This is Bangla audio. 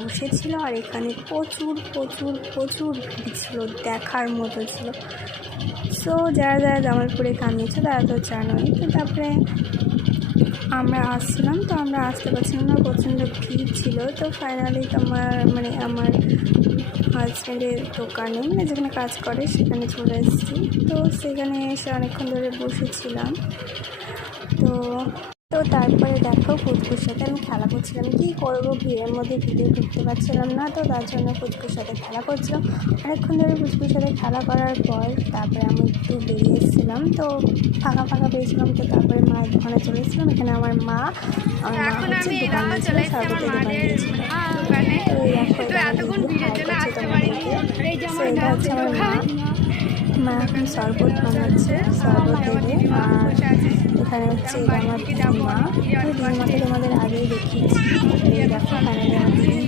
বসেছিল। আর এখানে প্রচুর প্রচুর প্রচুর ভিড় ছিল, দেখার মতো ছিল। সো যারা যারা জামালপুরে কামিয়েছে তারা তো জানোই। তো তারপরে আমরা আসছিলাম, তো আমরা আসতে পারছিলাম না, প্রচণ্ড ভিড় ছিল। তো ফাইনালি আমার হাজব্যান্ডের দোকানে, যেখানে কাজ করে সেখানে চলে এসেছি। তো সেখানে এসে অনেকক্ষণ ধরে বসেছিলাম। তো তারপরে দেখো পুচকুর সাথে আমি খেলা করছিলাম। কী করবো, ভিড়ের মধ্যে ভিডিও করতে পারছিলাম না, তো তার জন্য পুচকুর সাথে খেলা করছিলাম। অনেকক্ষণ ধরে পুচকুর সাথে খেলা করার পর তারপরে আমি একটু বেরিয়ে এসেছিলাম। তো ফাঁকা ফাঁকা পেয়েছিলাম, তো তারপরে মায়ের দোকানে চলে এসেছিলাম। এখানে আমার মা হচ্ছে দোকানে ছিল, সর্বতের দোকানে গিয়েছিল। তো এটা হচ্ছে আমার মা এখন শরবত বানাচ্ছে, শরবত দেবে। আর এখানে হচ্ছে এটা আমার মা, ওই দিদিমাকে তোমাদের আগেই দেখিয়েছি। এই দেখো ফাইনালি আমার দিদি